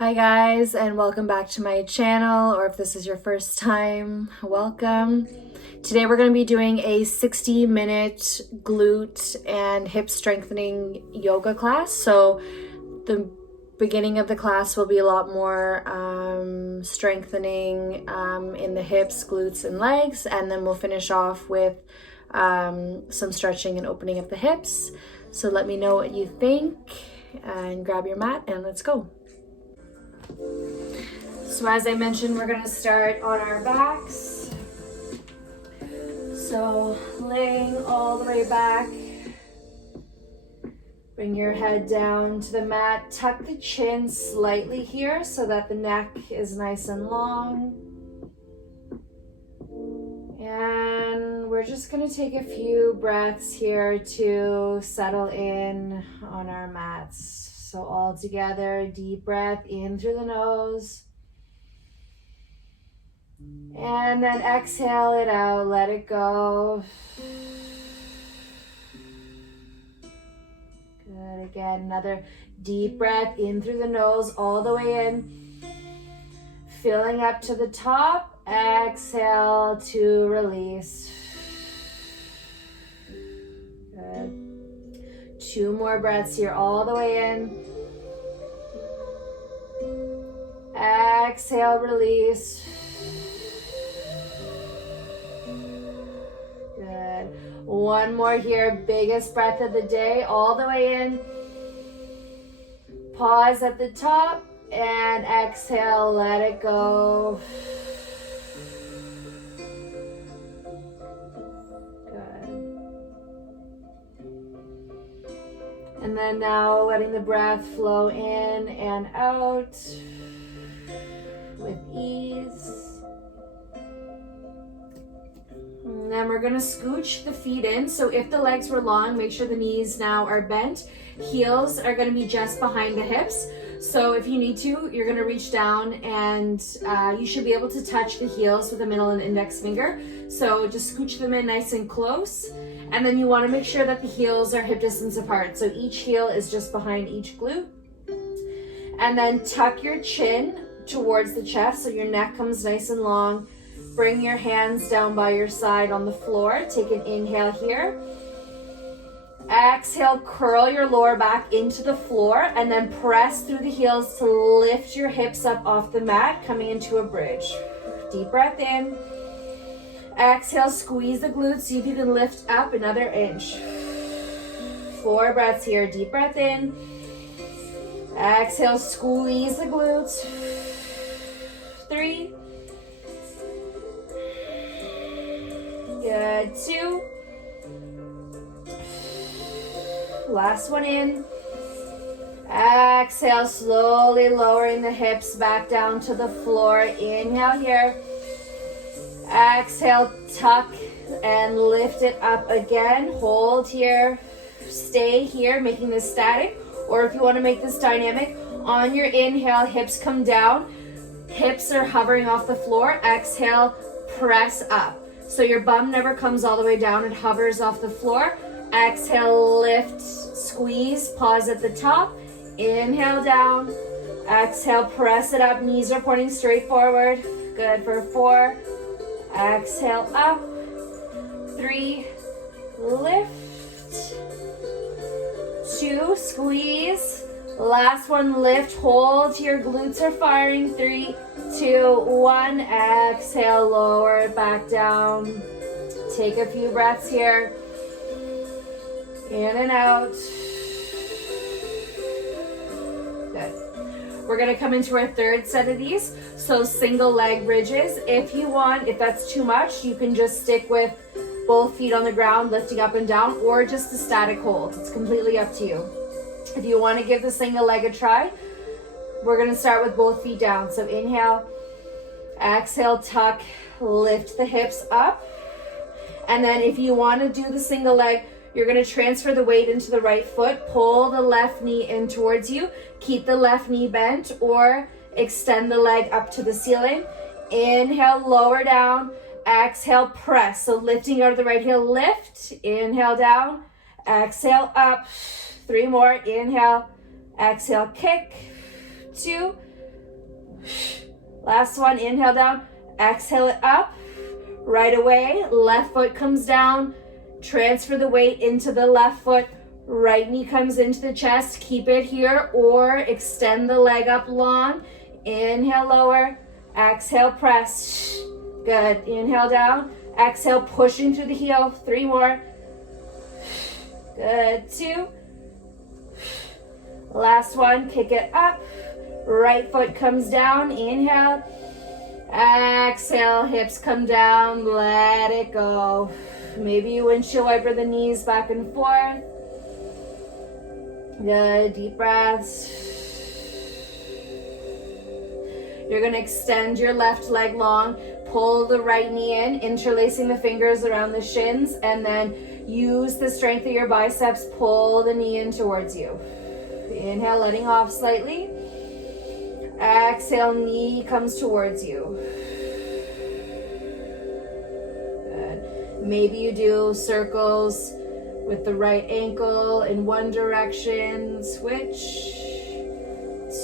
Hi guys, and welcome back to my channel, or if this is your first time, welcome. Today we're going to be doing a 60-minute glute and hip strengthening yoga class. So the beginning of the class will be a lot more strengthening in the hips, glutes, and legs, and then we'll finish off with some stretching and opening of the hips. So let me know what you think, and grab your mat and let's go. So as I mentioned, we're going to start on our backs. So laying all the way back. Bring your head down to the mat. Tuck the chin slightly here so that the neck is nice and long. And we're just going to take a few breaths here to settle in on our mats. So all together, deep breath in through the nose. And then exhale it out, let it go. Good, again, another deep breath in through the nose, all the way in. Filling up to the top, exhale to release. Good. 2 more breaths here, all the way in. Exhale, release. Good. 1 more here, biggest breath of the day, all the way in. Pause at the top and exhale, let it go. And then now letting the breath flow in and out with ease. And then we're gonna scooch the feet in. So if the legs were long, make sure the knees now are bent. Heels are gonna be just behind the hips. So if you need to, you're gonna reach down and you should be able to touch the heels with the middle and index finger. So just scooch them in nice and close. And then you wanna make sure that the heels are hip distance apart. So each heel is just behind each glute. And then tuck your chin towards the chest so your neck comes nice and long. Bring your hands down by your side on the floor. Take an inhale here. Exhale, curl your lower back into the floor and then press through the heels to lift your hips up off the mat, coming into a bridge. Deep breath in. Exhale, squeeze the glutes. See if you can lift up another inch. 4 breaths here. Deep breath in. Exhale, squeeze the glutes. 3. Good. 2. Last one in. Exhale, slowly lowering the hips back down to the floor. Inhale here. Exhale, tuck and lift it up again. Hold here. Stay here, making this static. Or if you want to make this dynamic, on your inhale, hips come down. Hips are hovering off the floor. Exhale, press up. So your bum never comes all the way down. It hovers off the floor. Exhale, lift, squeeze, pause at the top. Inhale down. Exhale, press it up. Knees are pointing straight forward. Good for 4. Exhale up. 3. Lift. 2. Squeeze. Last one, lift. Hold till your glutes are firing. 3, 2, 1. Exhale, lower it back down. Take a few breaths here. In and out. Good. We're gonna come into our 3rd set of these. So single leg bridges. If you want, if that's too much, you can just stick with both feet on the ground, lifting up and down, or just a static hold. It's completely up to you. If you want to give the single leg a try, we're gonna start with both feet down. So inhale, exhale, tuck, lift the hips up. And then if you want to do the single leg, you're going to transfer the weight into the right foot, pull the left knee in towards you, keep the left knee bent, or extend the leg up to the ceiling. Inhale, lower down. Exhale, press. So lifting out of the right heel, lift. Inhale, down. Exhale, up. 3 more. Inhale. Exhale, kick. 2. Last one, inhale down, exhale it up. Right away, left foot comes down, transfer the weight into the left foot, right knee comes into the chest, keep it here, or extend the leg up long. Inhale, lower, exhale, press. Good, inhale down, exhale, pushing through the heel, 3 more. Good, 2. Last one, kick it up, right foot comes down, inhale. Exhale, hips come down, let it go. Maybe you windshield wiper the knees back and forth. Good, deep breaths. You're gonna extend your left leg long, pull the right knee in, interlacing the fingers around the shins, and then use the strength of your biceps, pull the knee in towards you. Inhale, letting off slightly. Exhale, knee comes towards you. Good. Maybe you do circles with the right ankle in one direction. Switch.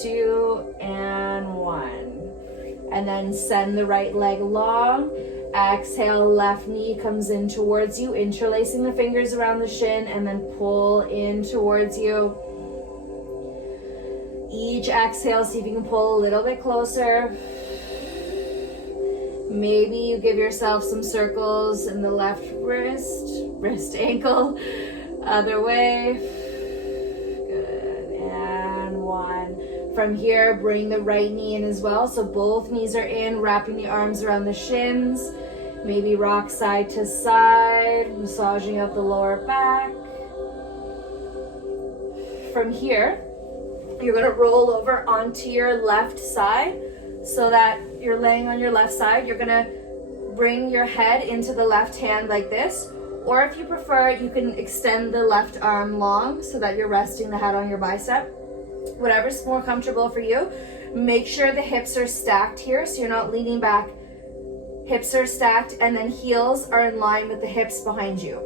2 and 1. And then send the right leg long. Exhale, left knee comes in towards you, interlacing the fingers around the shin, and then pull in towards you. Each exhale, see if you can pull a little bit closer. Maybe you give yourself some circles in the left wrist, ankle, other way. Good, and 1. From here, bring the right knee in as well. So both knees are in, wrapping the arms around the shins. Maybe rock side to side, massaging out the lower back. From here, you're gonna roll over onto your left side so that you're laying on your left side. You're gonna bring your head into the left hand like this, or if you prefer, you can extend the left arm long so that you're resting the head on your bicep. Whatever's more comfortable for you. Make sure the hips are stacked here so you're not leaning back. Hips are stacked, and then heels are in line with the hips behind you.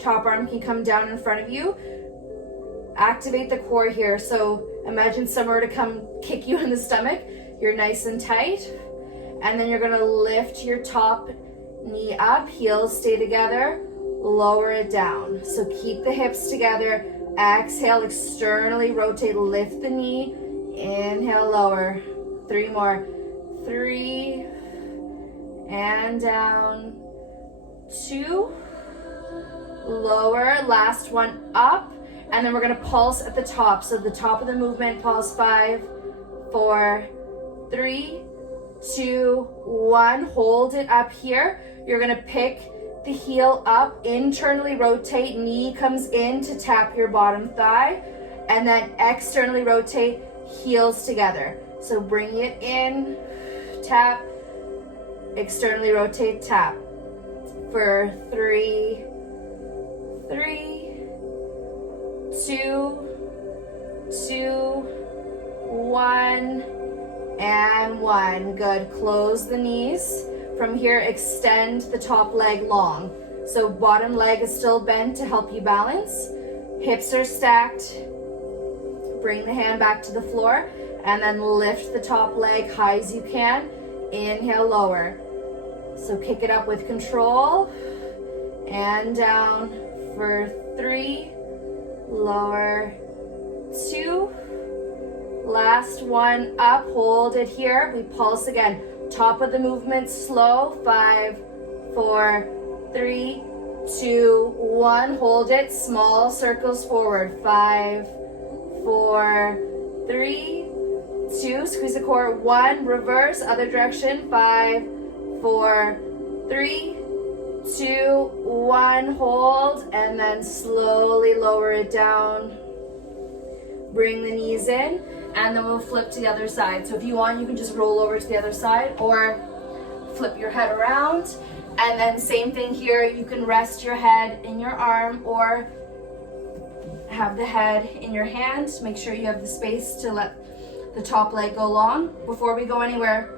Top arm can come down in front of you. Activate the core here. So imagine somewhere to come kick you in the stomach. You're nice and tight. And then you're gonna lift your top knee up, heels stay together, lower it down. So keep the hips together. Exhale, externally rotate, lift the knee. Inhale, lower. 3 more. 3, and down. 2, lower. Last one, up. And then we're gonna pulse at the top. So the top of the movement, pulse 5, 4, 3, 2, 1. Hold it up here. You're gonna pick the heel up, internally rotate, knee comes in to tap your bottom thigh, and then externally rotate, heels together. So bring it in, tap, externally rotate, tap. For 3, 2, 1, and 1. Good. Close the knees. From here, extend the top leg long. So bottom leg is still bent to help you balance. Hips are stacked. Bring the hand back to the floor, and then lift the top leg high as you can. Inhale, lower. So kick it up with control. And down for 3, lower, 2, last one, up, hold it here. We pulse again. Top of the movement, slow. 5, 4, 3, 2, 1. Hold it. Small circles forward. 5, 4, 3, 2. Squeeze the core. 1. Reverse. Other direction. 5, 4, 3, 2, 1. Hold. And then slowly lower it down. Bring the knees in. And then we'll flip to the other side. So if you want, you can just roll over to the other side or flip your head around. And then same thing here, you can rest your head in your arm or have the head in your hand. Make sure you have the space to let the top leg go long. Before we go anywhere,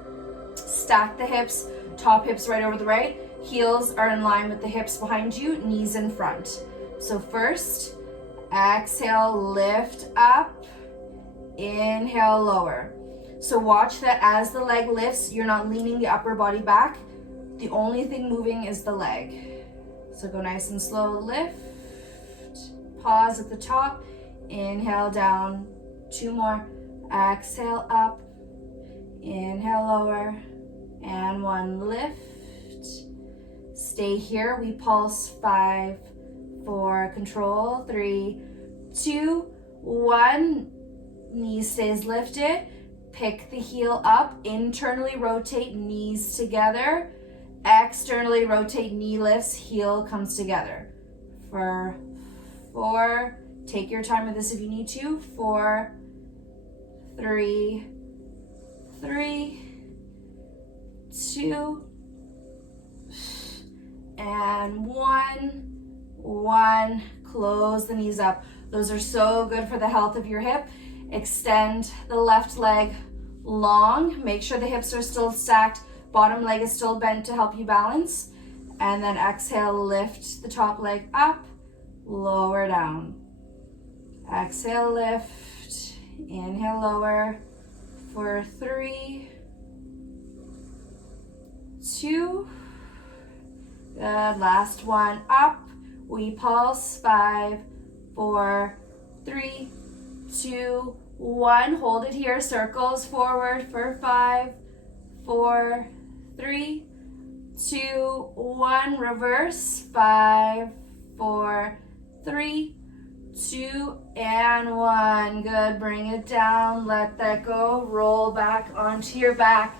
stack the hips, top hips right over the right. Heels are in line with the hips behind you, knees in front. So first, exhale, lift up. Inhale, lower. So watch that as the leg lifts, you're not leaning the upper body back. The only thing moving is the leg. So go nice and slow, lift, pause at the top, inhale down, 2 more, exhale up, inhale lower, and 1, lift. Stay here, we pulse, 5, 4, control, 3, 2, 1, knee stays lifted, pick the heel up, internally rotate, knees together, externally rotate, knee lifts, heel comes together. For 4, take your time with this if you need to, 4, 3, 2, and 1. Close the knees up. Those are so good for the health of your hip. Extend the left leg long. Make sure the hips are still stacked. Bottom leg is still bent to help you balance. And then exhale, lift the top leg up, lower down. Exhale, lift. Inhale, lower. For 3, 2. Good. Last one. Up. We pulse. 5, 4, 3, 2, 1. Hold it here. Circles forward for 5, 4, 3, 2, 1. Reverse. 5, 4, 3, 2, and 1. Good. Bring it down. Let that go. Roll back onto your back.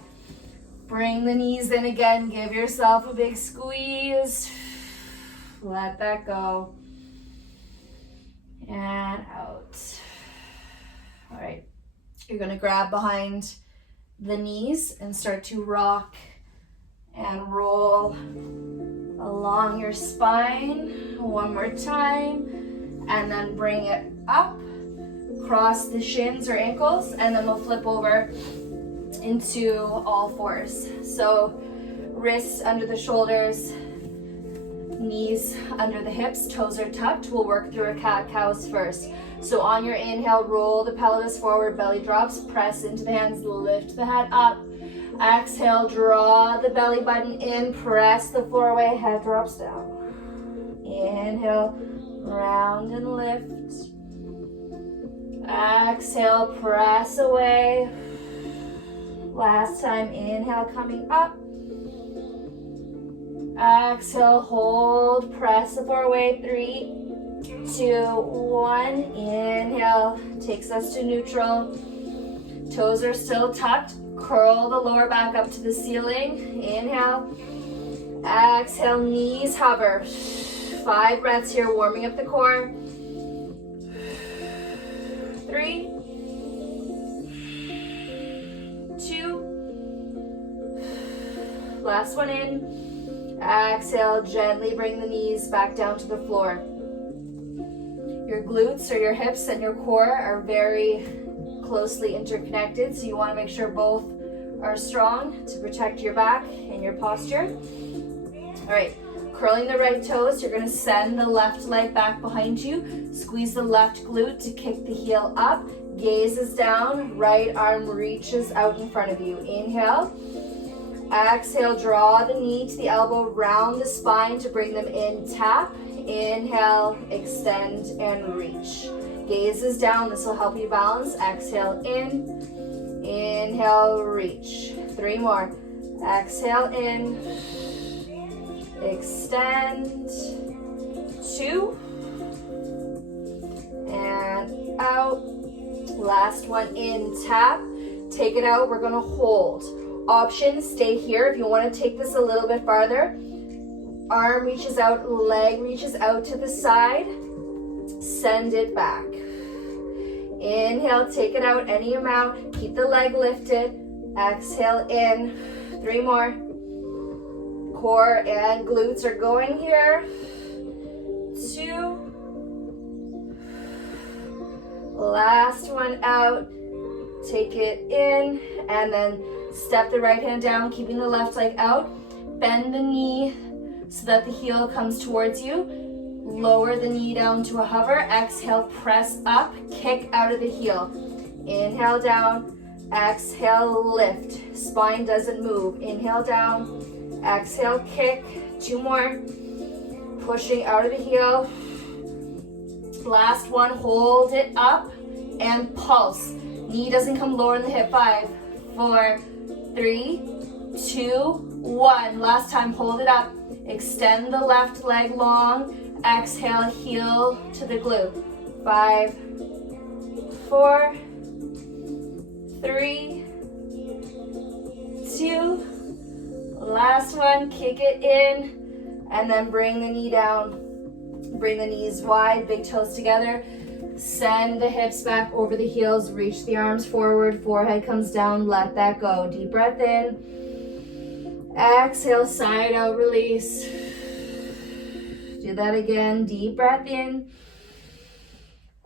Bring the knees in again. Give yourself a big squeeze. Let that go. And out. All right. You're going to grab behind the knees and start to rock and roll along your spine. One more time. And then bring it up. Cross the shins or ankles. And then we'll flip over into all fours. So wrists under the shoulders, knees under the hips, toes are tucked. We'll work through a cat-cows first. So on your inhale, roll the pelvis forward, belly drops, press into the hands, lift the head up. Exhale, draw the belly button in, press the floor away, head drops down. Inhale, round and lift. Exhale, press away. Last time, inhale, coming up. Exhale, hold, press the floor away. 3, 2, 1. Inhale, takes us to neutral. Toes are still tucked. Curl the lower back up to the ceiling. Inhale. Exhale, knees hover. 5 breaths here, warming up the core. 3, 2. Last one in. Exhale, gently bring the knees back down to the floor. Your glutes or your hips and your core are very closely interconnected, so you want to make sure both are strong to protect your back and your posture. All right, curling the right toes, you're going to send the left leg back behind you. Squeeze the left glute to kick the heel up. Gaze is down, right arm reaches out in front of you. Inhale. Exhale, draw the knee to the elbow, round the spine to bring them in, tap. Inhale, extend, and reach. Gaze is down, this will help you balance. Exhale, in. Inhale, reach. 3 more. Exhale, in. Extend. 2. And out. Last one in, tap. Take it out, we're gonna hold. Option, stay here. If you want to take this a little bit farther, arm reaches out, leg reaches out to the side, send it back. Inhale, take it out any amount, keep the leg lifted. Exhale, in. 3 more. Core and glutes are going here. 2. Last one out. Take it in, and then step the right hand down, keeping the left leg out. Bend the knee so that the heel comes towards you. Lower the knee down to a hover. Exhale, press up, kick out of the heel. Inhale down, Exhale, lift. Spine doesn't move. Inhale down. Exhale, kick. 2 more. Pushing out of the heel. Last one, hold it up and pulse. Knee doesn't come lower in the hip. 5, 4, 3, 2, 1. Last time, hold it up. Extend the left leg long. Exhale, heel to the glute. 5, 4, 3, 2. Last one, kick it in. And then bring the knee down. Bring the knees wide, big toes together. Send the hips back over the heels. Reach the arms forward. Forehead comes down. Let that go. Deep breath in. Exhale, side out, release. Do that again. Deep breath in.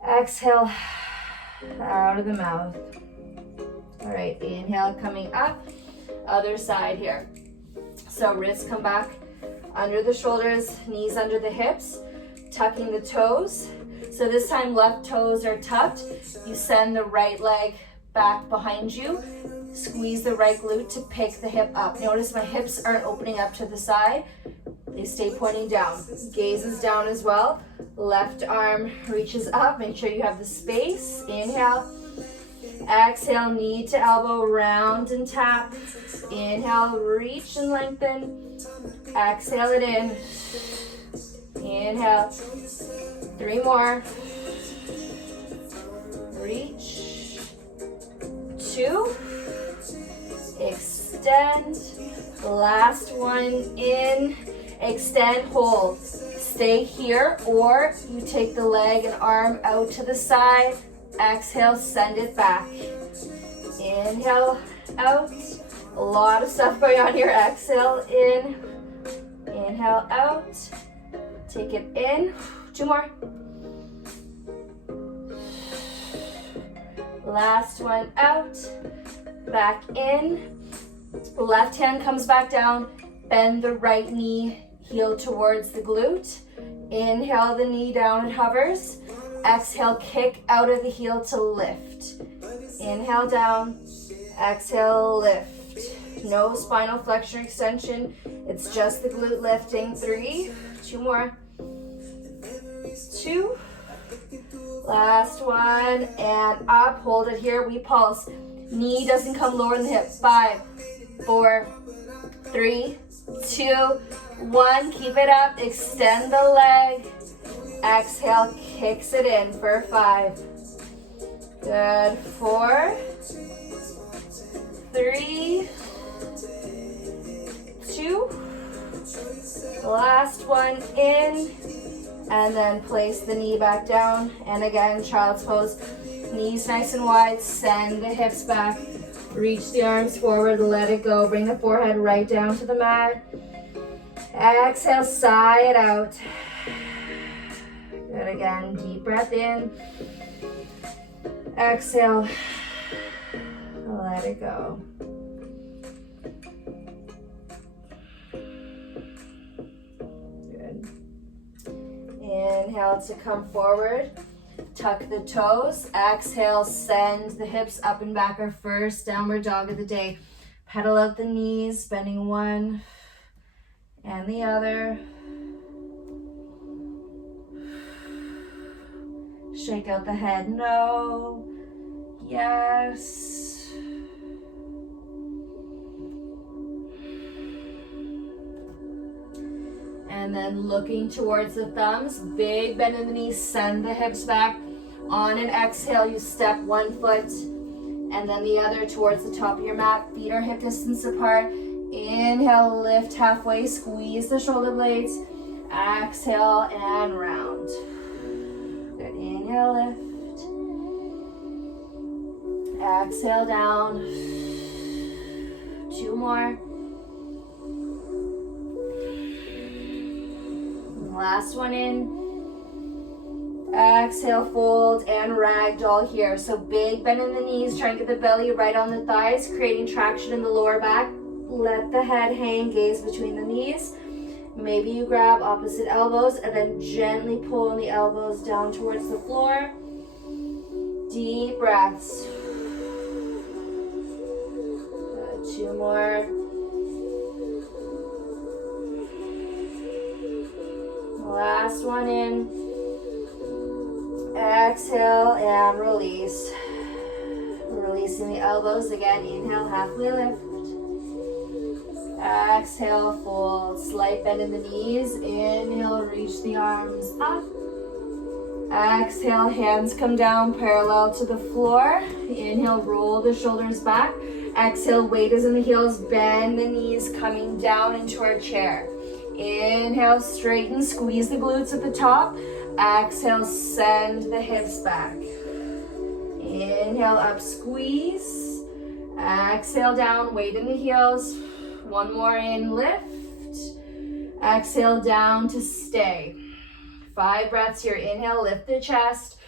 Exhale out of the mouth. All right, inhale, coming up. Other side here. So wrists come back under the shoulders, knees under the hips, tucking the toes. So this time left toes are tucked. You send the right leg back behind you. Squeeze the right glute to pick the hip up. Notice my hips aren't opening up to the side. They stay pointing down. Gaze is down as well. Left arm reaches up. Make sure you have the space. Inhale. Exhale, knee to elbow, round and tap. Inhale, reach and lengthen. Exhale it in. Inhale. 3 more. Reach. 2. Extend. Last one in. Extend, hold. Stay here, or you take the leg and arm out to the side. Exhale, send it back. Inhale, out. A lot of stuff going on here. Exhale, in. Inhale, out. Take it in. 2 more. Last one out. Back in. Left hand comes back down. Bend the right knee, heel towards the glute. Inhale, the knee down, it hovers. Exhale, kick out of the heel to lift. Inhale down. Exhale, lift. No spinal flexion extension. It's just the glute lifting. 3, 2 more. 2. Last one, and up. Hold it here. We pulse. Knee doesn't come lower than the hip. 5, 4, 3, 2, 1. Keep it up. Extend the leg. Exhale, kicks it in for 5. Good. 4, 3, 2. Last one in. And then place the knee back down. And again, child's pose. Knees nice and wide. Send the hips back. Reach the arms forward. Let it go. Bring the forehead right down to the mat. Exhale, sigh it out. Good again. Deep breath in. Exhale. Let it go. Good. Inhale to come forward. Tuck the toes. Exhale, send the hips up and back. Our first downward dog of the day. Pedal out the knees, bending one and the other. Shake out the head. No. Yes. And then looking towards the thumbs, big bend in the knees, send the hips back. On an exhale, you step one foot and then the other towards the top of your mat. Feet are hip distance apart. Inhale, lift halfway, squeeze the shoulder blades. Exhale and round. Good, inhale, lift. Exhale down. 2 more. Last one in. Exhale, fold and ragdoll here. So big bend in the knees, try and get the belly right on the thighs, creating traction in the lower back. Let the head hang, gaze between the knees. Maybe you grab opposite elbows and then gently pull the elbows down towards the floor. Deep breaths. Two more. Last one in. Exhale and release. Releasing the elbows again. Inhale, halfway lift. Exhale, fold. Slight bend in the knees. Inhale, reach the arms up. Exhale, hands come down parallel to the floor. Inhale, roll the shoulders back. Exhale, weight is in the heels. Bend the knees, coming down into our chair. Inhale, straighten, squeeze the glutes at the top. Exhale, send the hips back. Inhale, up, squeeze. Exhale, down, weight in the heels. One more in, lift. Exhale, down to stay. 5 breaths here. Inhale, lift the chest.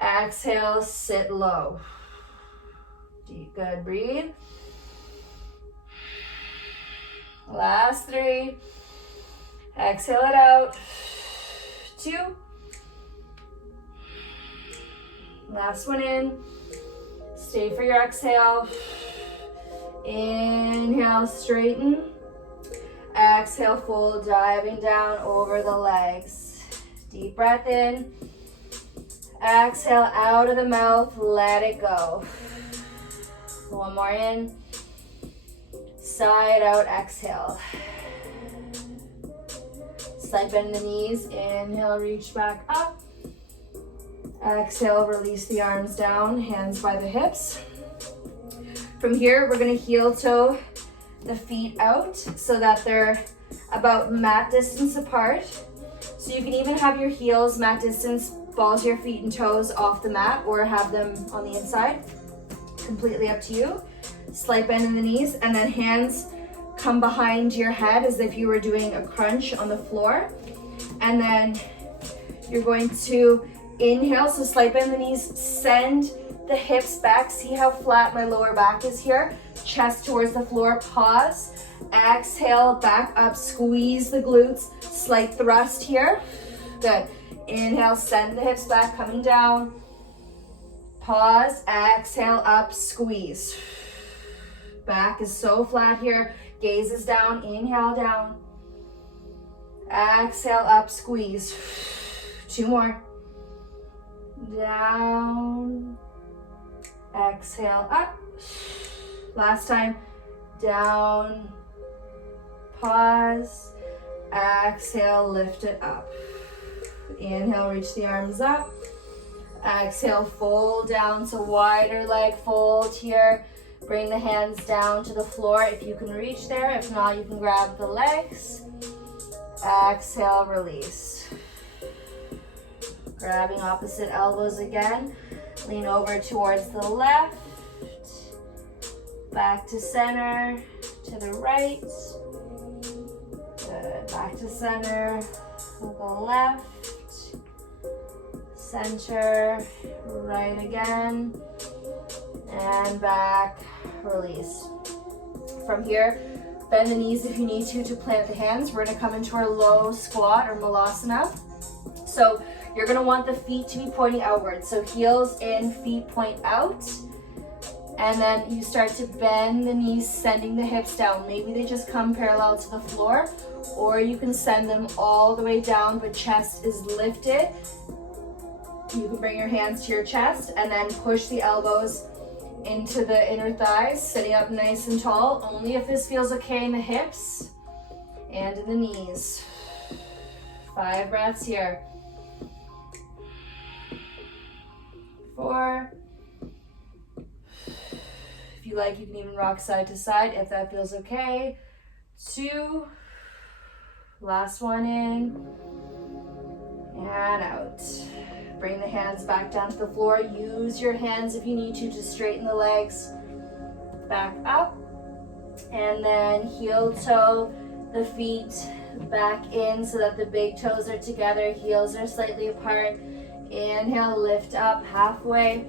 Exhale, sit low. Deep, good, breathe. Last 3. Exhale it out. 2. Last one in. Stay for your exhale. Inhale, straighten. Exhale, fold, diving down over the legs. Deep breath in. Exhale out of the mouth, let it go. One more in. Side out, exhale. Slight bend in the knees. Inhale, reach back up. Exhale, release the arms down, hands by the hips. From here, we're gonna heel toe the feet out so that they're about mat distance apart. So you can even have your heels mat distance, balls of your feet and toes off the mat, or have them on the inside. Completely up to you. Slight bend in the knees, and then hands come behind your head as if you were doing a crunch on the floor. And then you're going to inhale, so slight bend in the knees, send the hips back. See how flat my lower back is here? Chest towards the floor, pause. Exhale, back up, squeeze the glutes, slight thrust here. Good. Inhale, send the hips back, coming down. Pause, exhale, up, squeeze. Back is so flat here. Gaze is down, inhale, down. Exhale, up, squeeze. 2 more. Down. Exhale, up. Last time. Down. Pause. Exhale, lift it up. Inhale, reach the arms up. Exhale, fold down, so wider leg fold here. Bring the hands down to the floor if you can reach there. If not, you can grab the legs. Exhale, release. Grabbing opposite elbows again. Lean over towards the left. Back to center, to the right. Good. Back to center, to the left. Center, right again. And back, release. From here, bend the knees if you need to plant the hands. We're gonna come into our low squat or malasana. So you're gonna want the feet to be pointing outwards. So heels in, feet point out. And then you start to bend the knees, sending the hips down. Maybe they just come parallel to the floor, or you can send them all the way down, but chest is lifted. You can bring your hands to your chest and then push the elbows into the inner thighs, sitting up nice and tall, only if this feels okay in the hips and in the knees. 5 breaths here. 4. If you like, you can even rock side to side if that feels okay. 2. Last one in and out. Bring the hands back down to the floor. Use your hands if you need to straighten the legs back up. And then heel toe the feet back in so that the big toes are together, heels are slightly apart. Inhale, lift up halfway.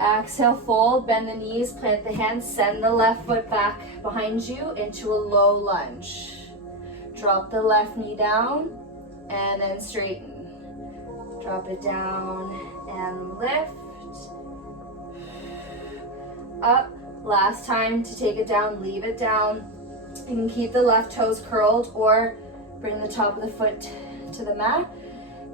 Exhale, fold, bend the knees, plant the hands, send the left foot back behind you into a low lunge. Drop the left knee down and then straighten. Drop it down and lift. Up, Last time to take it down, leave it down. You can keep the left toes curled or bring the top of the foot to the mat.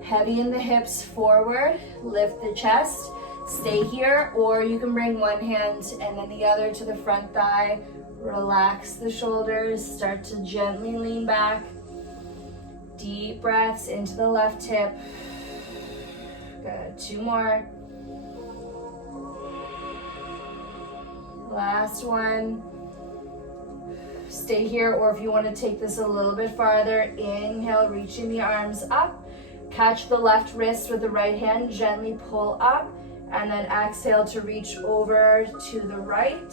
Heavy in the hips forward, lift the chest, stay here, or you can bring one hand and then the other to the front thigh. Relax the shoulders, start to gently lean back. Deep breaths into the left hip. Good, 2 more. Last one. Stay here, or if you want to take this a little bit farther, inhale, reaching the arms up. Catch the left wrist with the right hand, gently pull up, and then exhale to reach over to the right.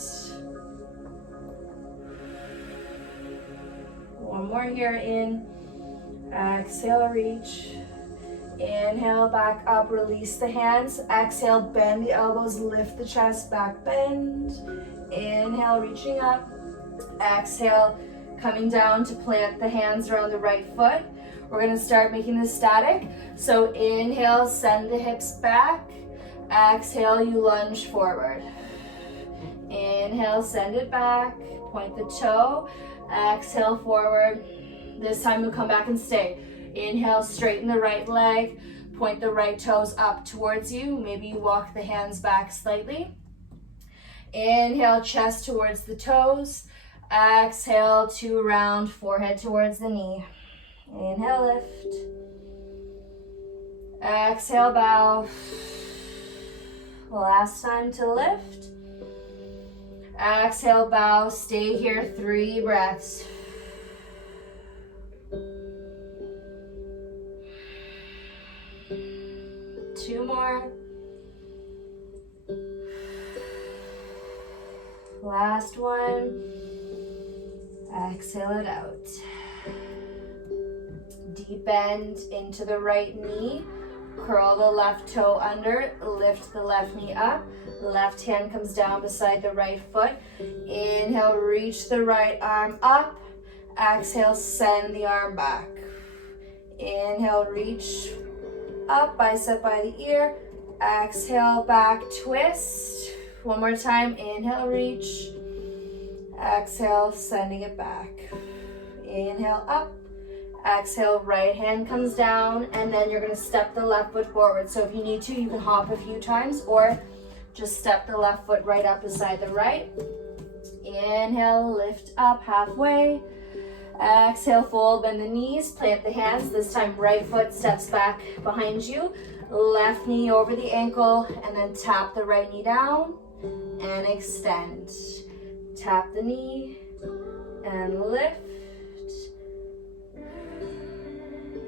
One more here, in. Exhale, reach. Inhale, back up, release the hands. Exhale, bend the elbows, lift the chest, back bend. Inhale, reaching up. Exhale, coming down to plant the hands around the right foot. We're gonna start making this static. So inhale, send the hips back. Exhale, you lunge forward. Inhale, send it back. Point the toe. Exhale, forward. This time we'll come back and stay. Inhale, straighten the right leg. Point the right toes up towards you. Maybe you walk the hands back slightly. Inhale, chest towards the toes. Exhale to round, forehead towards the knee. Inhale, lift. Exhale, bow. Last time to lift. Exhale, bow. Stay here, 3 breaths. Two more. Last one. Exhale it out. Deep bend into the right knee. Curl the left toe under. Lift the left knee up. Left hand comes down beside the right foot. Inhale, reach the right arm up. Exhale, send the arm back. Inhale, reach up, bicep by the ear. Exhale, back twist. One more time. Inhale, reach. Exhale, sending it back. Inhale, up. Exhale, right hand comes down, and then you're gonna step the left foot forward. So if you need to, you can hop a few times, or just step the left foot right up beside the right. Inhale, lift up halfway. Exhale, fold, bend the knees, plant the hands. This time, right foot steps back behind you. Left knee over the ankle, and then tap the right knee down and extend. Tap the knee and lift.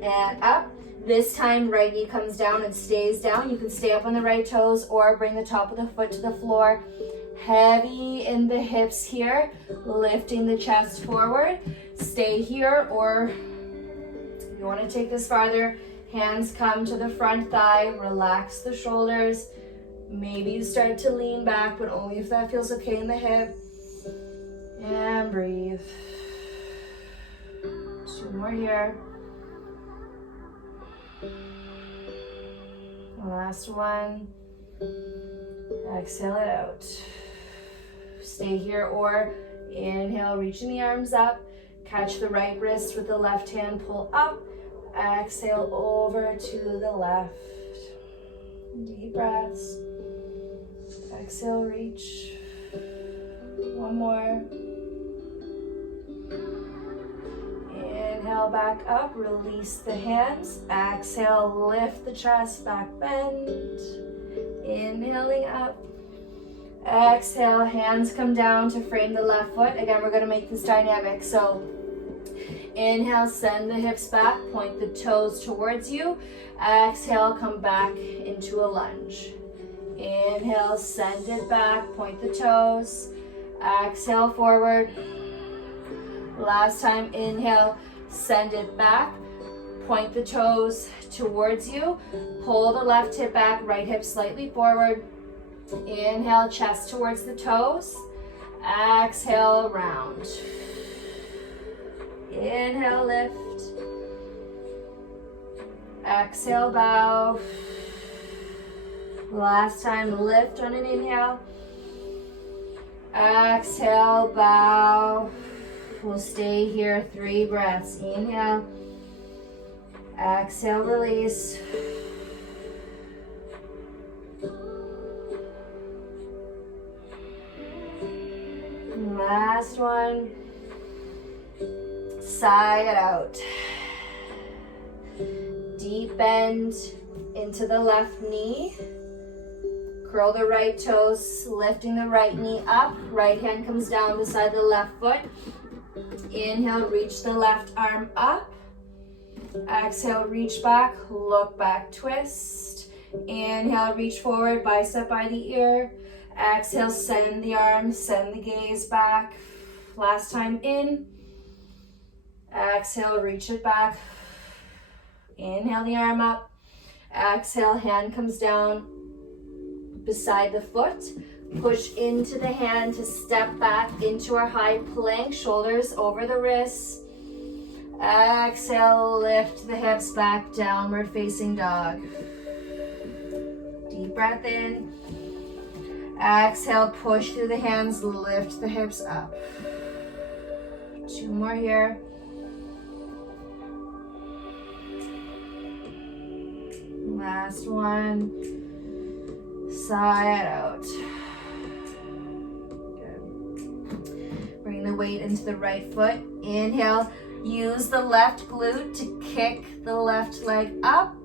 And up. This time, right knee comes down and stays down. You can stay up on the right toes or bring the top of the foot to the floor. Heavy in the hips here, lifting the chest forward. Stay here, or you want to take this farther, hands come to the front thigh, relax the shoulders. Maybe you start to lean back, but only if that feels okay in the hip. And breathe. 2 more here. Last one. Exhale it out. Stay here, or inhale, reaching the arms up. Catch the right wrist with the left hand, pull up. Exhale over to the left. Deep breaths. Exhale, reach. One more. Inhale, back up, release the hands. Exhale, lift the chest, back bend. Inhaling up. Exhale, hands come down to frame the left foot. Again, we're gonna make this dynamic. So inhale, send the hips back, point the toes towards you. Exhale, come back into a lunge. Inhale, send it back, point the toes. Exhale, forward. Last time, inhale, send it back, point the toes towards you. Pull the left hip back, right hip slightly forward. Inhale, chest towards the toes. Exhale, round. Inhale, lift. Exhale, bow. Last time, lift on an inhale. Exhale, bow. We'll stay here 3 breaths. Inhale. Exhale, release. Last one. Sigh it out. Deep bend into the left knee. Curl the right toes, lifting the right knee up. Right hand comes down beside the left foot. Inhale, reach the left arm up. Exhale, reach back, look back, twist. Inhale, reach forward, bicep by the ear. Exhale, send the arms, send the gaze back. Last time in. Exhale, reach it back. Inhale the arm up. Exhale, hand comes down beside the foot. Push into the hand to step back into our high plank, shoulders over the wrists. Exhale, lift the hips back, downward facing dog. Deep breath in. Exhale, push through the hands, lift the hips up. 2 more here. Last one. Sigh it out. Good. Bring the weight into the right foot. Inhale. Use the left glute to kick the left leg up.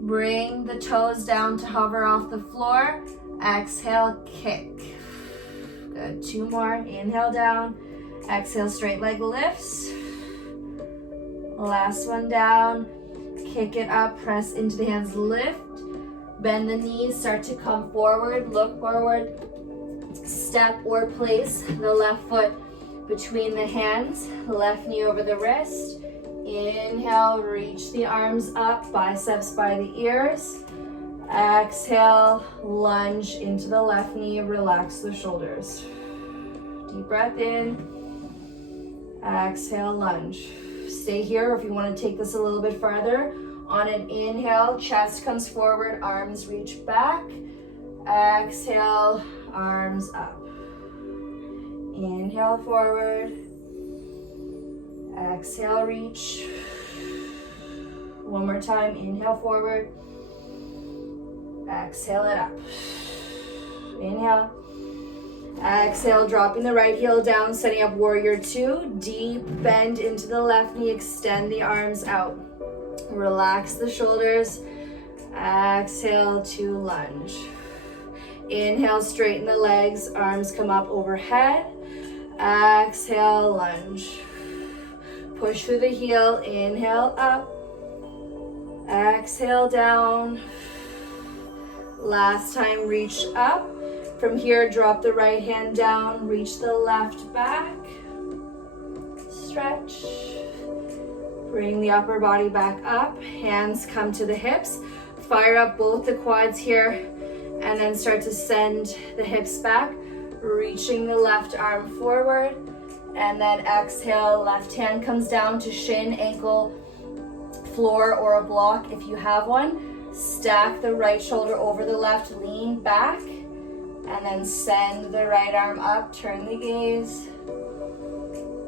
Bring the toes down to hover off the floor. Exhale, kick. Good. 2 more. Inhale down. Exhale, straight leg lifts. Last one down. Kick it up. Press into the hands. Lift. Bend the knees. Start to come forward. Look forward. Step or place the left foot between the hands. Left knee over the wrist. Inhale. Reach the arms up. Biceps by the ears. Exhale, lunge into the left knee, relax the shoulders. Deep breath in. Exhale, lunge. Stay here, or if you want to take this a little bit farther, on an inhale, chest comes forward, arms reach back. Exhale, arms up. Inhale forward. Exhale, reach. One more time, inhale forward. Exhale it up. Inhale. Exhale, dropping the right heel down, setting up warrior 2. Deep bend into the left knee, extend the arms out. Relax the shoulders. Exhale to lunge. Inhale, straighten the legs, arms come up overhead. Exhale, lunge. Push through the heel, inhale up. Exhale down. Last time, reach up. From here, drop the right hand down, reach the left back. Stretch. Bring the upper body back up. Hands come to the hips. Fire up both the quads here, and then start to send the hips back, reaching the left arm forward. And then exhale, left hand comes down to shin, ankle, floor, or a block if you have one. Stack the right shoulder over the left, lean back, and then send the right arm up, turn the gaze,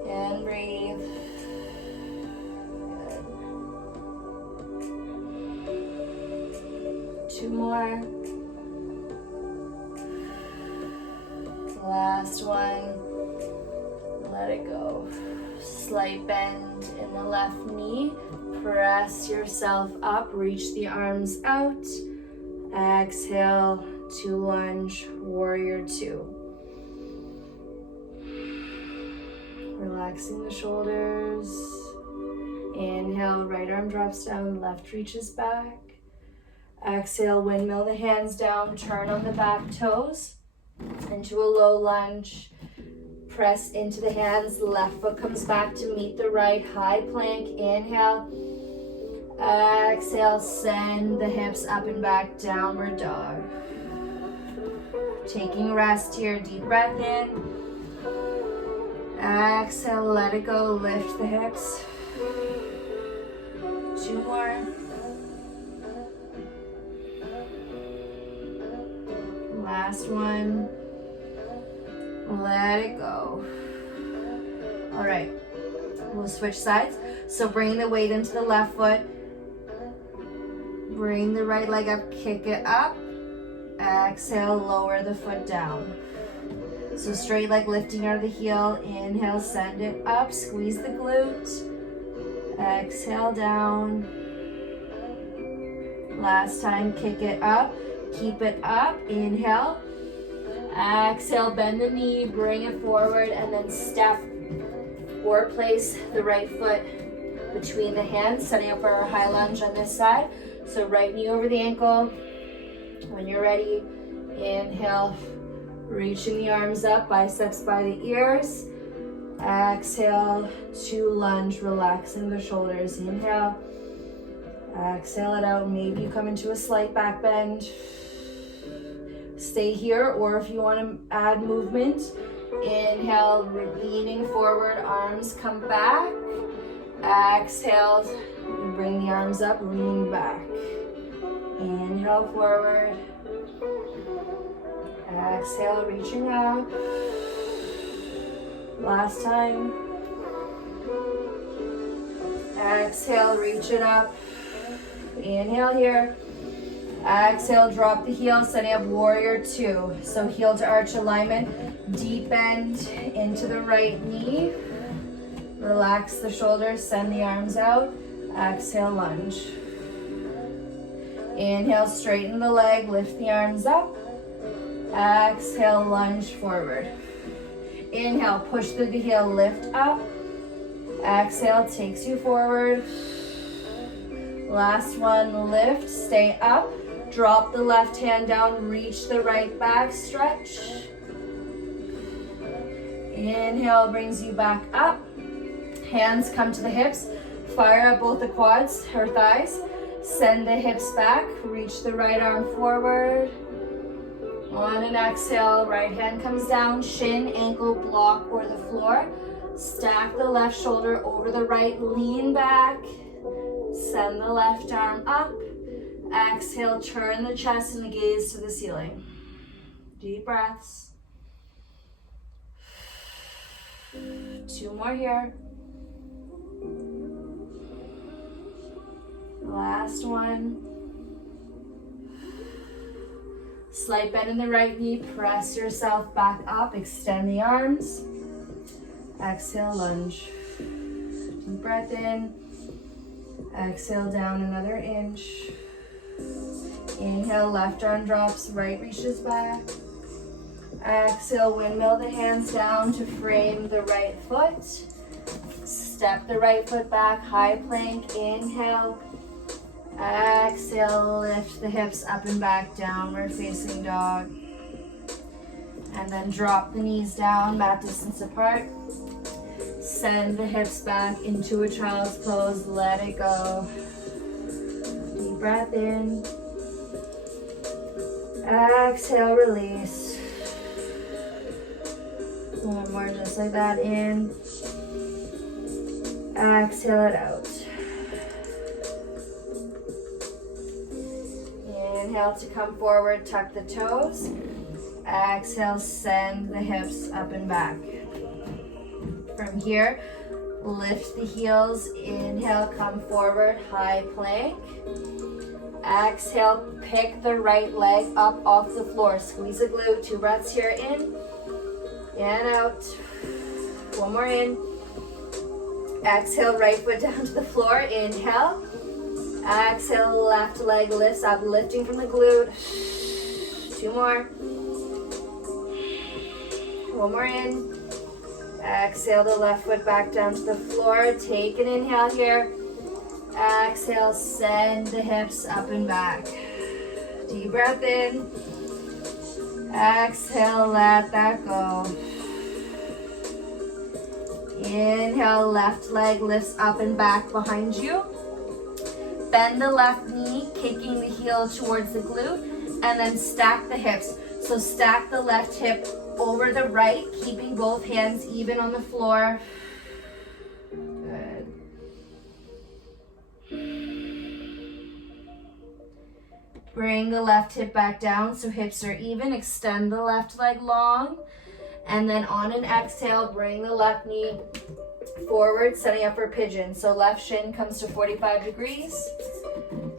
and breathe. Good. 2 more. Last one. Let it go. Slight bend in the left knee. Press yourself up, reach the arms out. Exhale to lunge, warrior 2. Relaxing the shoulders. Inhale, right arm drops down, left reaches back. Exhale, windmill the hands down, turn on the back toes into a low lunge. Press into the hands, left foot comes back to meet the right, high plank. Inhale. Exhale, send the hips up and back, downward dog. Taking rest here, deep breath in. Exhale, let it go, lift the hips. 2 more. Last one. Let it go. All right, we'll switch sides. So bring the weight into the left foot. Bring the right leg up, kick it up. Exhale, lower the foot down. So straight leg lifting out of the heel. Inhale, send it up, squeeze the glute. Exhale, down. Last time, kick it up, keep it up. Inhale. Exhale, bend the knee, bring it forward, and then step or place the right foot between the hands, setting up for our high lunge on this side. So right knee over the ankle. When you're ready, inhale, reaching the arms up, biceps by the ears. Exhale to lunge, relaxing the shoulders. Inhale, exhale it out. Maybe you come into a slight back bend. Stay here, or if you want to add movement, inhale, leaning forward, arms come back. Exhale, you bring the arms up, lean back. Inhale forward. Exhale, reaching up. Last time. Exhale, reach it up. Inhale here. Exhale, drop the heel, setting up warrior two. So heel to arch alignment, deep bend into the right knee. Relax the shoulders, send the arms out. Exhale, lunge. Inhale, straighten the leg, lift the arms up. Exhale, lunge forward. Inhale, push through the heel, lift up. Exhale, takes you forward. Last one, lift, stay up. Drop the left hand down, reach the right back, stretch. Inhale brings you back up. Hands come to the hips. Fire up both the quads or thighs. Send the hips back, reach the right arm forward. On an exhale, right hand comes down, shin, ankle, block, or the floor. Stack the left shoulder over the right, lean back. Send the left arm up. Exhale, turn the chest and the gaze to the ceiling. Deep breaths. 2 more here. Last one. Slight bend in the right knee, press yourself back up, extend the arms. Exhale, lunge. Deep breath in. Exhale, down another inch. Inhale, left arm drops, right reaches back. Exhale, windmill the hands down to frame the right foot. Step the right foot back, high plank, inhale. Exhale, lift the hips up and back, downward facing dog. And then drop the knees down, mat distance apart. Send the hips back into a child's pose, let it go. Deep breath in. Exhale, release. One more just like that, in. Exhale it out. Inhale to come forward, tuck the toes. Exhale, send the hips up and back. From here, lift the heels. Inhale, come forward, high plank. Exhale, pick the right leg up off the floor. Squeeze the glute. 2 breaths here, in and out. 1 more in. Exhale, right foot down to the floor. Inhale. Exhale, left leg lifts up, lifting from the glute. 2 more. 1 more in. Exhale the left foot back down to the floor. Take an inhale here. Exhale, send the hips up and back. Deep breath in. Exhale, let that go. Inhale, left leg lifts up and back behind you. Bend the left knee, kicking the heel towards the glute, and then stack the hips. So stack the left hip over the right, keeping both hands even on the floor. Good. Bring the left hip back down so hips are even. Extend the left leg long. And then on an exhale, bring the left knee forward, setting up for pigeon. So left shin comes to 45 degrees.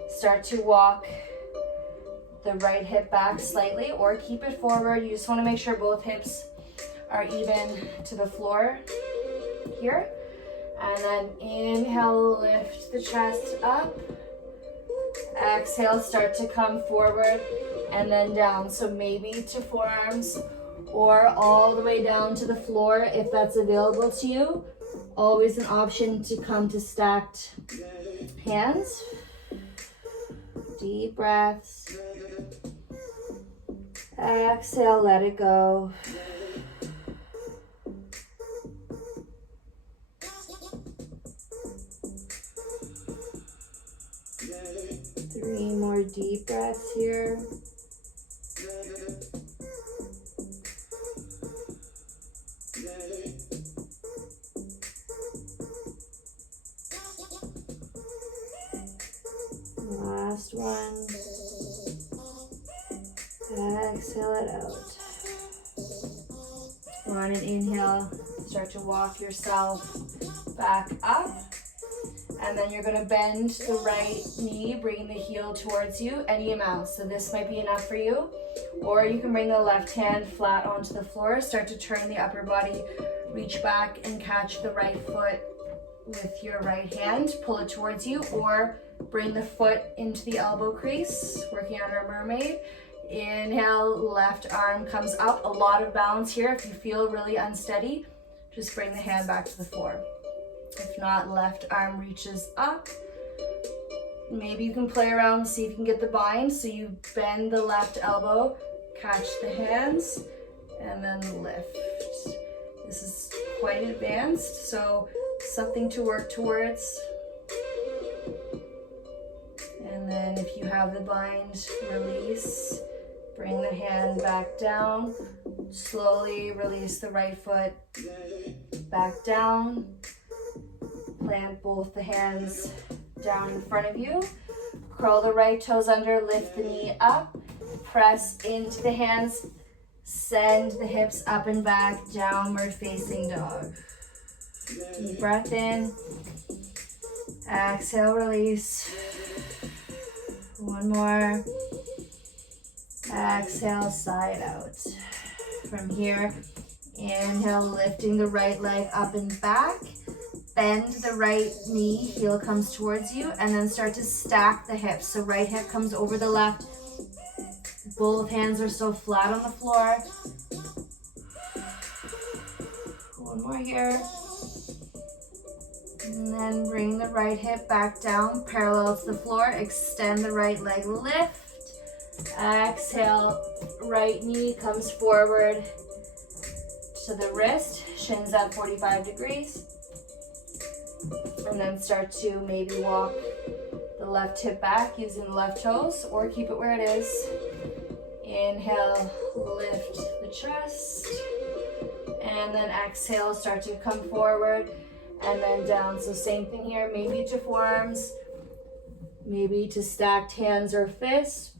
Start to walk the right hip back slightly or keep it forward. You just want to make sure both hips are even to the floor here. And then inhale, lift the chest up. Exhale, start to come forward and then down. So maybe to forearms or all the way down to the floor if that's available to you. Always an option to come to stacked hands. Deep breaths. Exhale, let it go. Three more deep breaths here. Last one. Exhale it out. On an inhale, start to walk yourself back up. And then you're gonna bend the right knee, bring the heel towards you, any amount. So this might be enough for you. Or you can bring the left hand flat onto the floor, start to turn the upper body, reach back and catch the right foot with your right hand, pull it towards you, or bring the foot into the elbow crease, working on our mermaid. Inhale, left arm comes up. A lot of balance here. If you feel really unsteady, just bring the hand back to the floor. If not, left arm reaches up. Maybe you can play around, see if you can get the bind. So you bend the left elbow, catch the hands, and then lift. This is quite advanced, so something to work towards. And then if you have the bind, release. Bring the hand back down. Slowly release the right foot back down. Plant both the hands down in front of you. Curl the right toes under, lift the knee up. Press into the hands. Send the hips up and back, downward facing dog. Deep breath in. Exhale, release. One more. Exhale, side out. From here, inhale, lifting the right leg up and back. Bend the right knee, heel comes towards you, and then start to stack the hips. So right hip comes over the left. Both hands are still flat on the floor. One more here. And then bring the right hip back down, parallel to the floor. Extend the right leg, lift. Exhale, right knee comes forward to the wrist, shins at 45 degrees. And then start to maybe walk the left hip back using the left toes, or keep it where it is. Inhale, lift the chest. And then exhale, start to come forward and then down. So same thing here, maybe to forearms, maybe to stacked hands or fists,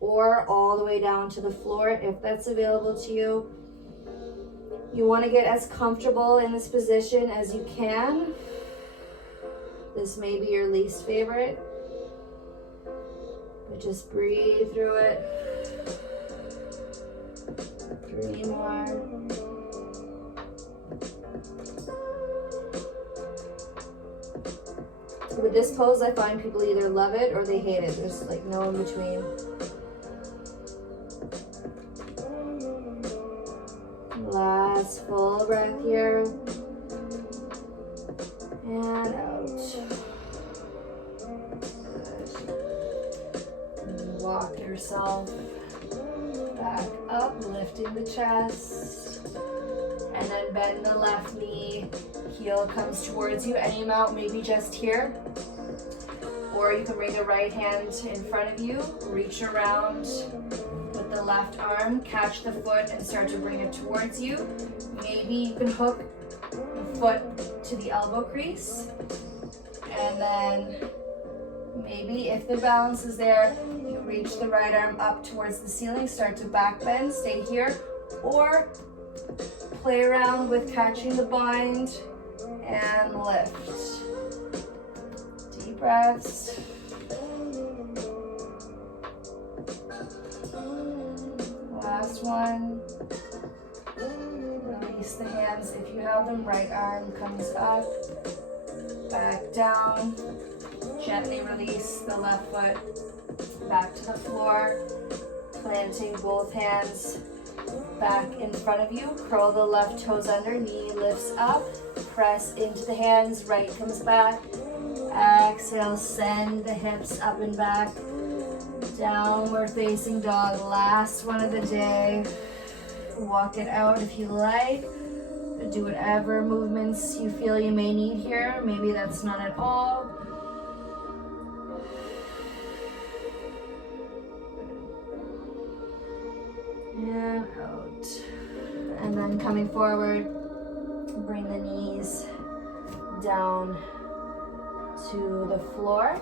or all the way down to the floor if that's available to you. You want to get as comfortable in this position as you can. This may be your least favorite, but just breathe through it. 3 more. With this pose, I find people either love it or they hate it. There's like no in between. Last full breath here. And out. Good. Walk yourself back up, lifting the chest. And then bend the left knee. Heel comes towards you. Any amount, maybe just here. Or you can bring the right hand in front of you. Reach around with the left arm. Catch the foot and start to bring it towards you. Maybe you can hook the foot to the elbow crease. And then maybe if the balance is there, you reach the right arm up towards the ceiling. Start to back bend. Stay here. Or Play around with catching the bind and lift. Deep breaths. Last one. Release the hands. If you have them, right arm comes up, back down. Gently release the left foot back to the floor, planting both hands back in front of you. Curl the left toes under, knee lifts up, press into the hands, right comes back. Exhale, send the hips up and back. Downward facing dog, last one of the day. Walk it out if you like. Do whatever movements you feel you may need here. Maybe that's none at all. And out. And then coming forward, bring the knees down to the floor.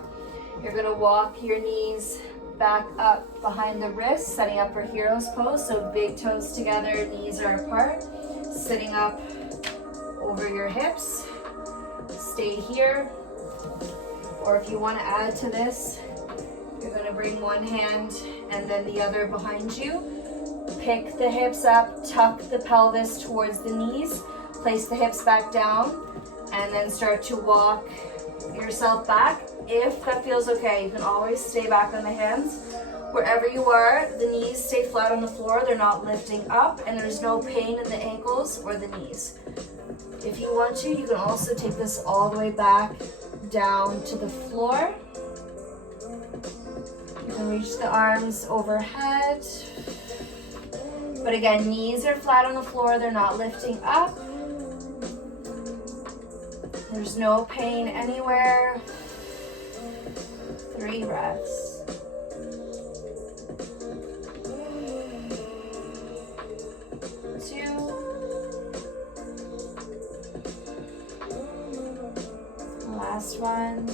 You're gonna walk your knees back up behind the wrists, setting up for hero's pose. So big toes together, knees are apart. Sitting up over your hips. Stay here. Or if you want to add to this, you're going to bring one hand and then the other behind you. Pick the hips up, tuck the pelvis towards the knees, place the hips back down, and then start to walk yourself back. If that feels okay, you can always stay back on the hands. Wherever you are, the knees stay flat on the floor, they're not lifting up, and there's no pain in the ankles or the knees. If you want to, you can also take this all the way back down to the floor. You can reach the arms overhead. But again, knees are flat on the floor, they're not lifting up. There's no pain anywhere. 3 breaths. 2. Last one.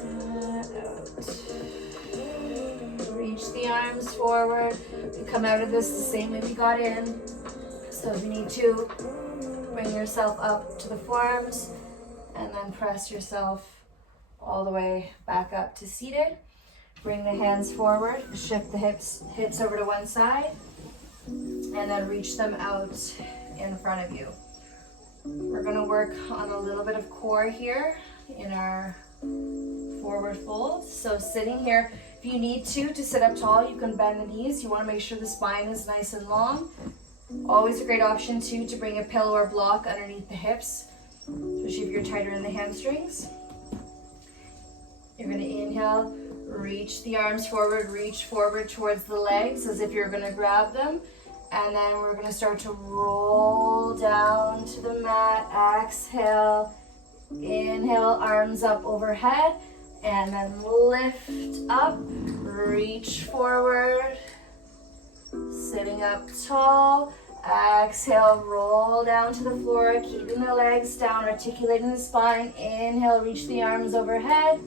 And out. Reach the arms forward. We come out of this the same way we got in. So if you need to, bring yourself up to the forearms and then press yourself all the way back up to seated. Bring the hands forward, shift the hips over to one side, and then reach them out in front of you. We're gonna work on a little bit of core here in our forward fold. So sitting here, if you need to sit up tall, you can bend the knees. You wanna make sure the spine is nice and long. Always a great option too to bring a pillow or block underneath the hips, especially if you're tighter in the hamstrings. You're gonna inhale, reach the arms forward, reach forward towards the legs as if you're gonna grab them. And then we're gonna start to roll down to the mat. Exhale, inhale, arms up overhead, and then lift up, reach forward, sitting up tall. Exhale, roll down to the floor, keeping the legs down, articulating the spine. Inhale, reach the arms overhead,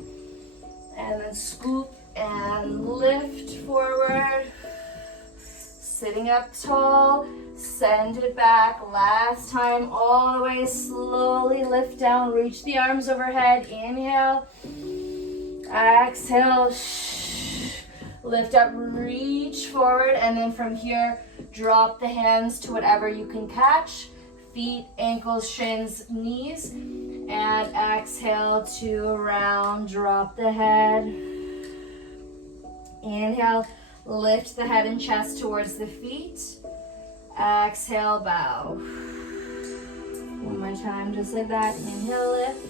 and then scoop and lift forward. Sitting up tall, send it back. Last time, all the way, slowly lift down, reach the arms overhead. Inhale, exhale, lift up, reach forward, and then from here, drop the hands to whatever you can catch. Feet, ankles, shins, knees. And exhale to round, drop the head. Inhale, lift the head and chest towards the feet. Exhale, bow. One more time, just like that. Inhale, lift.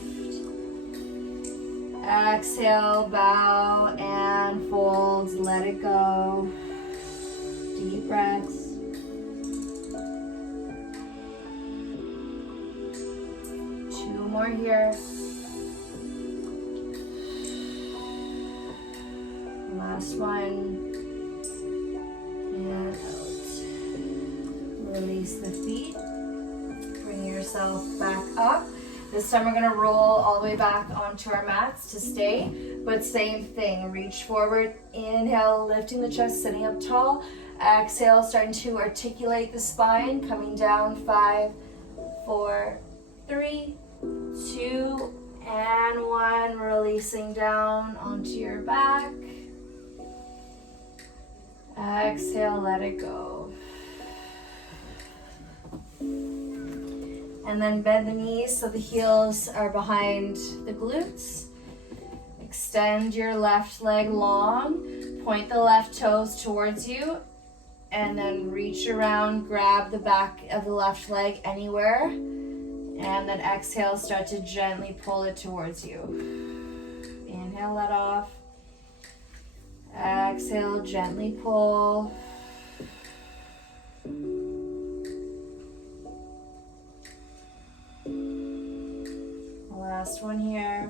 Exhale, bow, and fold. Let it go. Deep breaths. More here. Last one. And out. Release the feet. Bring yourself back up. This time we're going to roll all the way back onto our mats to stay. But same thing. Reach forward. Inhale, lifting the chest, sitting up tall. Exhale, starting to articulate the spine, coming down. 5, 4, 3, 2, and 1. Releasing down onto your back. Exhale, let it go. And then bend the knees so the heels are behind the glutes. Extend your left leg long. Point the left toes towards you. And then reach around, grab the back of the left leg anywhere. And then exhale, start to gently pull it towards you. Inhale, let off. Exhale, gently pull. Last one here.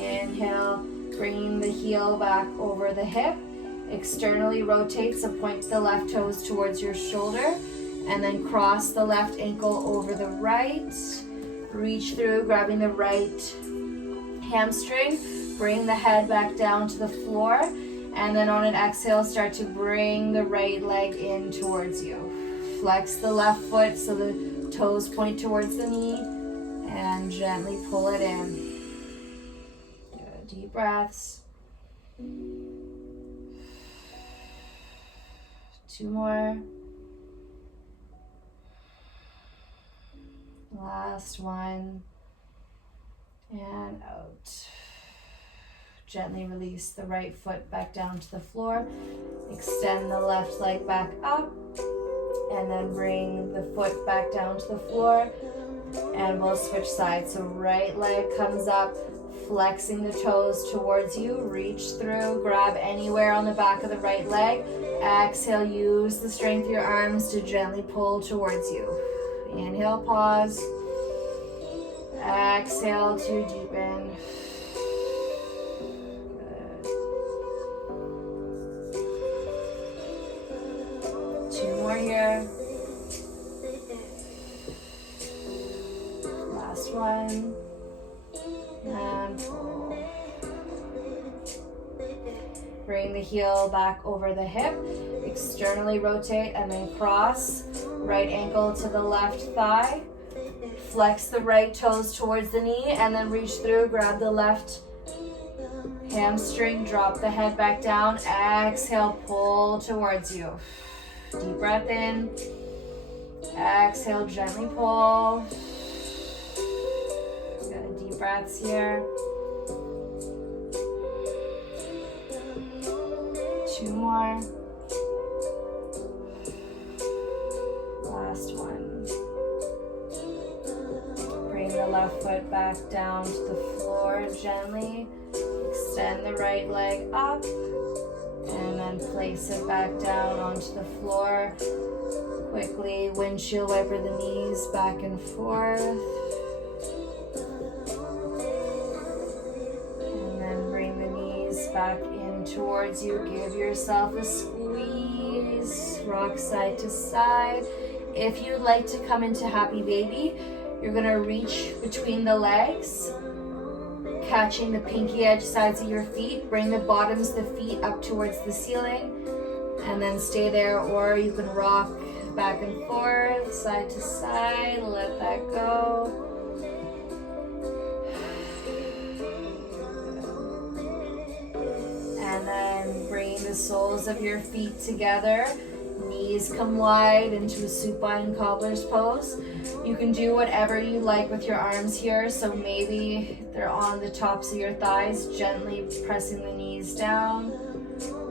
Inhale, bringing the heel back over the hip. Externally rotate, so point the left toes towards your shoulder. And then cross the left ankle over the right. Reach through, grabbing the right hamstring. Bring the head back down to the floor. And then on an exhale, start to bring the right leg in towards you. Flex the left foot so the toes point towards the knee. And gently pull it in. Good. Deep breaths. 2 more. Last one. And out. Gently release the right foot back down to the floor. Extend the left leg back up. And then bring the foot back down to the floor. And we'll switch sides. So right leg comes up, flexing the toes towards you. Reach through, grab anywhere on the back of the right leg. Exhale, use the strength of your arms to gently pull towards you. Inhale, pause. Exhale to deepen. Good. 2 more here. Last one. And pull. Bring the heel back over the hip. Externally rotate and then cross. Right ankle to the left thigh. Flex the right toes towards the knee and then reach through. Grab the left hamstring. Drop the head back down. Exhale, pull towards you. Deep breath in. Exhale, gently pull. Good. Deep breaths here. 2 more. Last one. Bring the left foot back down to the floor gently. Extend the right leg up. And then place it back down onto the floor. Quickly windshield wiper the knees back and forth. And then bring the knees back in towards you. Give yourself a squeeze. Rock side to side. If you'd like to come into happy baby, you're gonna reach between the legs, catching the pinky edge sides of your feet. Bring the bottoms of the feet up towards the ceiling and then stay there, or you can rock back and forth, side to side. Let that go. And then bring the soles of your feet together. Knees come wide into a supine cobbler's pose. You can do whatever you like with your arms here. So maybe they're on the tops of your thighs, gently pressing the knees down.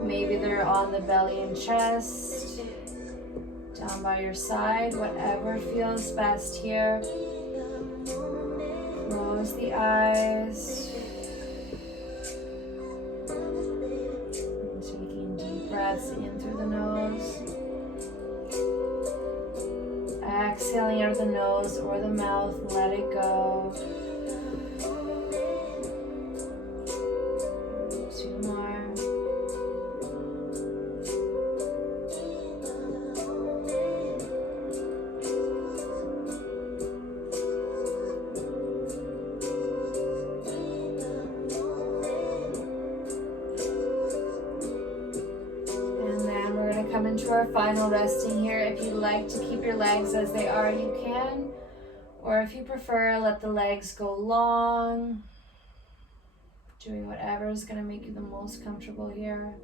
Maybe they're on the belly and chest, down by your side, whatever feels best here. Close the eyes. And taking deep breaths in through the nose. Exhaling out of the nose or the mouth, let it go. 2 more. come into our final resting here. If you'd like to keep your legs as they are, you can. Or if you prefer, let the legs go long. Doing whatever is going to make you the most comfortable here.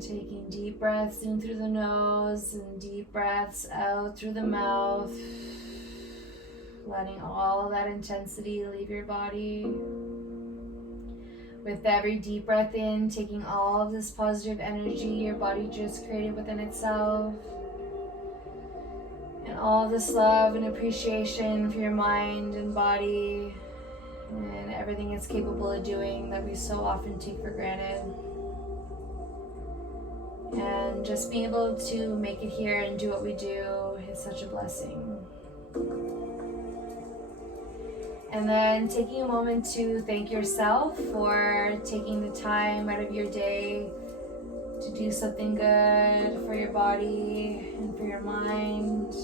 Taking deep breaths in through the nose and deep breaths out through the mouth. Letting all that intensity leave your body. With every deep breath in, taking all of this positive energy your body just created within itself. And all of this love and appreciation for your mind and body and everything it's capable of doing that we so often take for granted. And just being able to make it here and do what we do is such a blessing. And then taking a moment to thank yourself for taking the time out of your day to do something good for your body and for your mind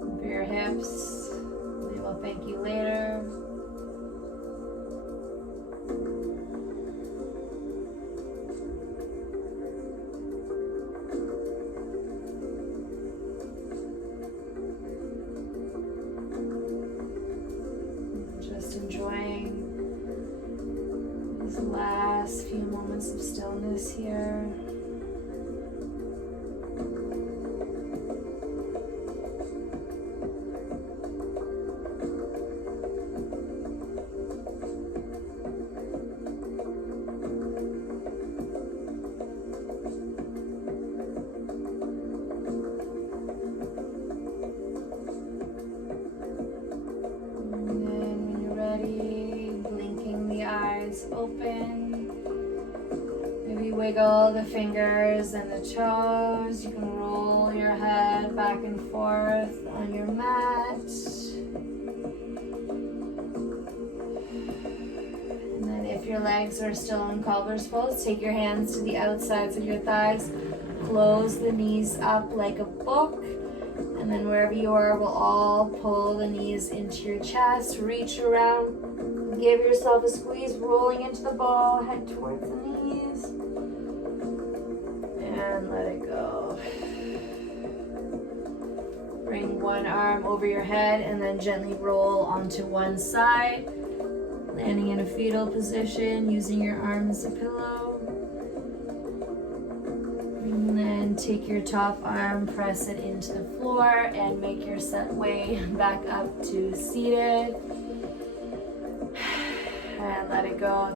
and for your hips. They will thank you later. Just enjoying these last few moments of stillness here. Open. Maybe wiggle the fingers and the toes. You can roll your head back and forth on your mat. And then if your legs are still in cobbler's pose, take your hands to the outsides of your thighs. Close the knees up like a book. And then wherever you are, we'll all pull the knees into your chest. Reach around. Give yourself a squeeze, rolling into the ball, head towards the knees, and let it go. Bring one arm over your head and then gently roll onto one side, landing in a fetal position, using your arm as a pillow. And then take your top arm, press it into the floor, and make your way back up to seated. And let it go.